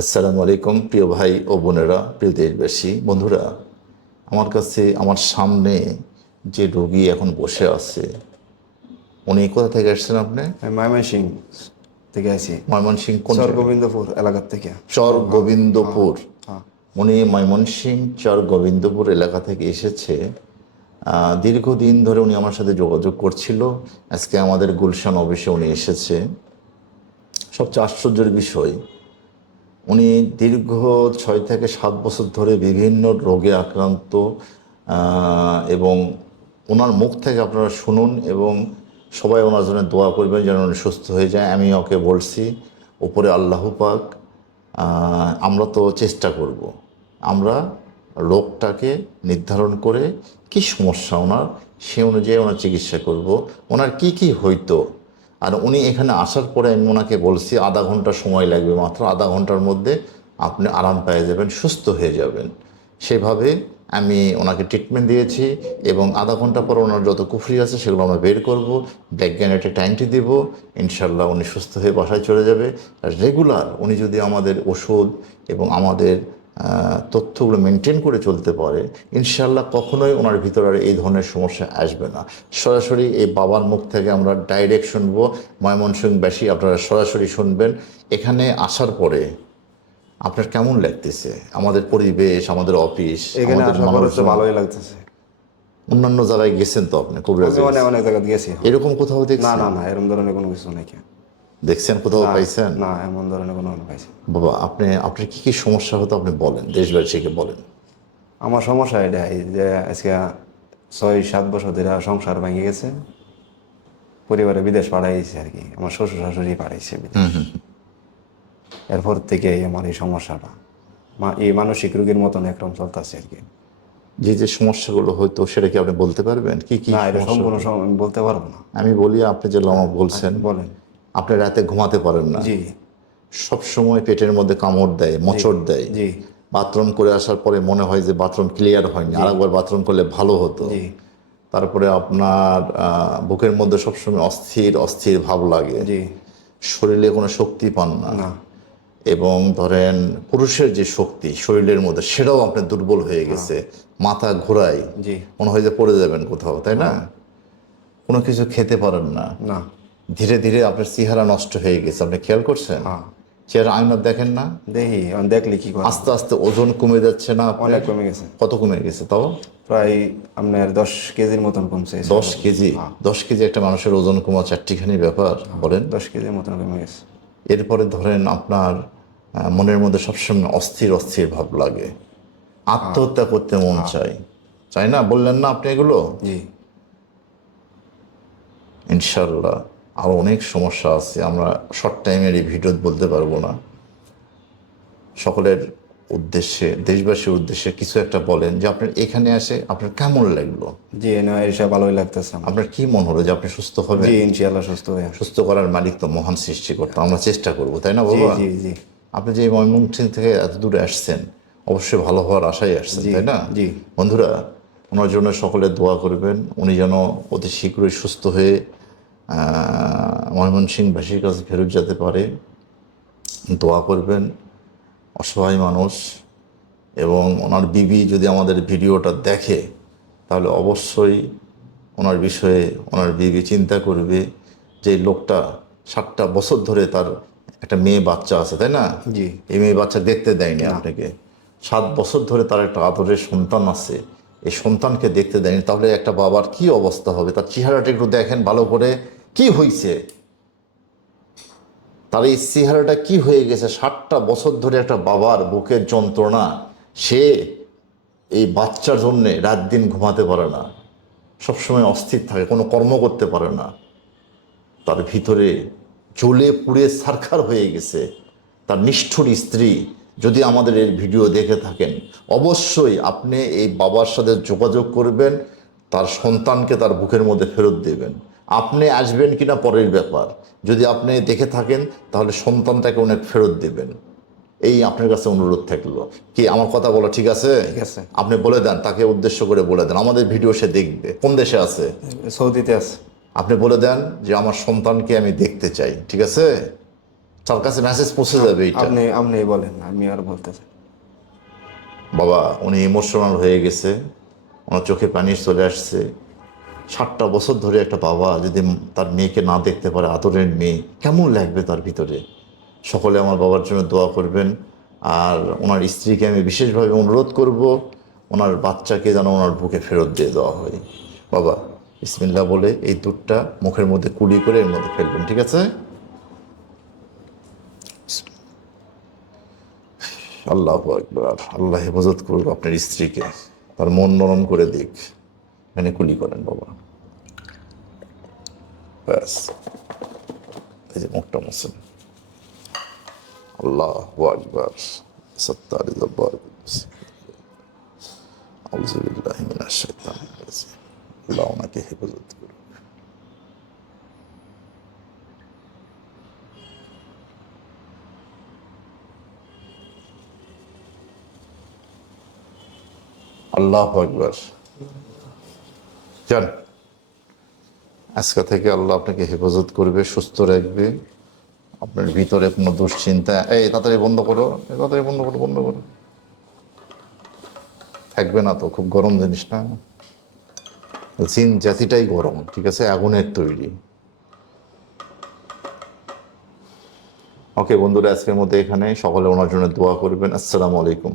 আসসালামু আলাইকুম প্রিয় ভাই ও বোনেরা প্রিয় দেশবাসী বন্ধুরা। আমার কাছে আমার সামনে যে রোগী এখন বসে আছে উনি কোথা থেকে আসছেন আপনি? ময়মনসিং থেকে আছি ময়মনসিং কোন গোবিন্দপুর এলাকার থেকে। চর গোবিন্দপুর হ্যাঁ। উনি ময়মনসিং চর গোবিন্দপুর এলাকা থেকে এসেছে। দীর্ঘদিন ধরে উনি আমার সাথে যোগাযোগ করছিল। আজকে আমাদের গুলশান অফিসে উনি এসেছে। সবচেয়ে আশ্চর্যের বিষয় উনি দীর্ঘ ছয় থেকে সাত বছর ধরে বিভিন্ন রোগে আক্রান্ত এবং ওনার মুখ থেকে আপনারা শুনুন এবং সবাই ওনার জন্য দোয়া করবেন যেন উনি সুস্থ হয়ে যায়। আমি ওকে বলছি, উপরে আল্লাহ পাক আমরা তো চেষ্টা করব। আমরা রোগটাকে নির্ধারণ করে কি সমস্যা ওনার, সে অনুযায়ী ওনার চিকিৎসা করব। ওনার কি কি হইতো আর উনি এখানে আসার পরে আমি ওনাকে বলছি, আধা ঘণ্টা সময় লাগবে মাত্র, আধা ঘণ্টার মধ্যে আপনি আরাম পেয়ে যাবেন, সুস্থ হয়ে যাবেন। সেভাবে আমি ওনাকে ট্রিটমেন্ট দিয়েছি এবং আধা ঘণ্টা পর ওনার যত কুফরি আছে সেগুলো আমরা বের করব ব্ল্যাক গ্যানেটে টাইমটি দেব ইনশাল্লাহ উনি সুস্থ হয়ে বাসায় চলে যাবে। আর রেগুলার উনি যদি আমাদের ওষুধ এবং আমাদের তথ্যগুলো মেনটেন করে চলতে পারে ইনশাল্লাহ কখনোই ওনার ভিতরে আর এই ধরনের সমস্যা আসবে না। সরাসরি এই বাবার মুখ থেকে আমরা ডাইরেক্ট শুনব। ময়মনসিংহবাসী আপনারা সরাসরি শুনবেন। এখানে আসার পরে আপনার কেমন লাগতেছে? আমাদের পরিবেশ আমাদের অফিস। ভালোই লাগতেছে। অন্যান্য জায়গায় গেছেন তো আপনি? অনেক অনেক জায়গা গেছি এরকম কোথাও না না না এরকম ধরনের কোনো কিছু নাকি দেখছেন কোথাও পাইছেন? না এমন ধরনের কোনো পাইছি বাবা আপনি আপনার কি কি সমস্যা হতো আপনি বলেন দেশবাসীকে বলেন। আমার সমস্যা এটাই যে আজকে ছয় সাত বছর ধরে সংসার ভেঙে গেছে পরিবারে বিদেশ পাঠাইছে আর কি আমার শ্বশুর শাশুড়ি পাঠাইছে বিদেশ। এরপর থেকে আমার এই সমস্যাটা এই মানসিক রোগীর মতন একরকম চলতেছে আর কি। যে যে সমস্যাগুলো হয়তো সেটা কি আপনি বলতে পারবেন? কি কি? সম্পূর্ণ বলতে পারব না। আমি বলি আপনি যে লমা বলছেন বলেন। আপনি রাতে ঘুমাতে পারেন না। জি। সব সময় পেটের মধ্যে কামড় দেয় মোচড় দেয়। জি। বাথরুম করে আসার পরে মনে হয় যে বাথরুম ক্লিয়ার হয়নি। আরেকবার বাথরুম করলে ভালো হতো। জি। তারপরে আপনার বুকের মধ্যে সবসময় অস্থির অস্থির ভাব লাগে। জি। শরীরে কোনো শক্তি পান না। না। এবং ধরেন পুরুষের যে শক্তি শরীরের মধ্যে সেটাও আপনার দুর্বল হয়ে। গেছে। মাথা ঘোরায়। জি। মনে হয় যে পড়ে যাবেন কোথাও তাই না? কোনো কিছু খেতে পারেন না। না। ধীরে ধীরে আপনার চেহারা নষ্ট হয়ে গেছে। আপনি খেয়াল করছেন? হ্যাঁ। চেহারা আয়না দেখেন না? দেখি দেখলে কি আস্তে আস্তে ওজন কমে যাচ্ছে না অনেক কমে গেছে। কত কমে গেছে তাও? প্রায় আপনার দশ কেজির মতন কমছে। দশ কেজি? দশ কেজি একটা মানুষের ওজন কমা চারটিখানি ব্যাপার বলেন। দশ কেজির মতন কমে গেছে। এরপরে ধরেন আপনার মনের মধ্যে সবসময় অস্থির অস্থির ভাব লাগে। আত্মহত্যা করতে মন চায়। চাই না? বললেন না আপনি এগুলো? জি। ইনশাল্লাহ আরও অনেক সমস্যা আছে আমরা শর্ট টাইমের এই ভিডিও বলতে পারব না। সকলের উদ্দেশ্যে দেশবাসীর উদ্দেশ্যে কিছু একটা বলেন যে আপনার এখানে আসে আপনার কেমন লাগল? জি এনে এসে ভালোই লাগতেছে আপনার কি মনে হলো যে আপনি সুস্থ হবেন? জি ইনশাল্লাহ সুস্থ হয়ে সুস্থ করার মালিক তো মহান সৃষ্টিকর্তা আমরা চেষ্টা করব তাই না বাবা? জি জি। আপনি যে ময়মনসিং থেকে এত দূরে আসছেন অবশ্যই ভালো হওয়ার আশায় আসছেন তাই না? জি। বন্ধুরা ওনার জন্য সকলে দোয়া করবেন উনি যেন অতি শীঘ্রই সুস্থ হয়ে ময়মনসিংহবাসীর কাছে ফেরত যেতে পারে দোয়া করবেন। অসহায় মানুষ এবং ওনার বিবি যদি আমাদের ভিডিওটা দেখে তাহলে অবশ্যই ওনার বিষয়ে ওনার বিবি চিন্তা করবে যে লোকটা সাতটা বছর ধরে তার একটা মেয়ে বাচ্চা আছে তাই না? জি। এই মেয়ে বাচ্চা দেখতে দেয়নি আপনাকে। সাত বছর ধরে তার একটা আদরের সন্তান আছে এই সন্তানকে দেখতে দেয়নি তাহলে একটা বাবার কি অবস্থা হবে? তার চেহারাটা একটু দেখেন ভালো করে। কি হয়েছে তার এই চেহারাটা কি হয়ে গেছে? ষাটটা বছর ধরে একটা বাবার বুকের যন্ত্রণা, সে এই বাচ্চার জন্যে রাত দিন ঘুমাতে পারে না, সবসময় অস্থির থাকে, কোনো কর্ম করতে পারে না। তার ভিতরে জ্বলে পুড়ে সারখার হয়ে গেছে। তার নিষ্ঠুর স্ত্রী যদি আমাদের এই ভিডিও দেখে থাকেন, অবশ্যই আপনি এই বাবার সাথে যোগাযোগ করবেন, তার সন্তানকে তার বুকের মধ্যে ফেরত দেবেন। আপনি আসবেন কিনা পরের ব্যাপার। যদি আপনি দেখে থাকেন তাহলে সন্তানটাকে অনেক ফেরত দেবেন। এই আপনার কাছে অনুরোধ থাকল। কি আমার কথা বলা ঠিক আছে? ঠিক আছে। আপনি বলে দেন তাকে উদ্দেশ্য করে বলে দেন। আমাদের ভিডিও সে দেখবে। কোন দেশে আছে? সৌদিতে আছে। আপনি বলে দেন যে আমার সন্তানকে আমি দেখতে চাই। ঠিক আছে? তার কাছে মেসেজ পৌঁছে যাবে আপনি আপনি বলেন আমি আর বলতে চাই বাবা উনি ইমোশনাল হয়ে গেছে। ওনার চোখে পানি চলে আসছে। ষাটটা বছর ধরে একটা বাবা যদি তার মেয়েকে না দেখতে পারে, আদরের মেয়ে, কেমন লাগবে তার ভিতরে? সকলে আমার বাবার জন্য দোয়া করবেন। আর ওনার স্ত্রীকে আমি বিশেষভাবে অনুরোধ করব, ওনার বাচ্চাকে যেন ওনার বুকে ফেরত দিয়ে দেওয়া হয়। বাবা ইসমিল্লা বলে এই দুধটা মুখের মধ্যে কুড়ি করে এর মধ্যে ফেলবেন, ঠিক আছে? আল্লাহ একবার আল্লাহ হেফাজত করুক আপনার স্ত্রীকে। তার মন নরম করে দিক। এখানে কুলি করেন, বাবা। ব্যাস। এই যে মুখটা মুসেন আল্লাহ আকবার। সত্তার জব্বার আউযুবিল্লাহি মিনাশ শাইতানির আল্লাহ ওনাকে হেফাজত করুক। আল্লাহ আকবার। যান আজকে থেকে আল্লাহ আপনাকে হেফাজত করবে, সুস্থ রাখবে। আপনার ভিতরে কোনো দুশ্চিন্তা, এই তাড়াতাড়ি বন্ধ করো তাড়াতাড়ি বন্ধ করো বন্ধ করো। থাকবে না তো, খুব গরম জিনিস না। চীন জাতিটাই গরম, ঠিক আছে? আগুনের তৈরি। ওকে বন্ধুরা, আজকের মধ্যে এখানে সকলে ওনার জন্য দোয়া করবেন। আসসালামু আলাইকুম।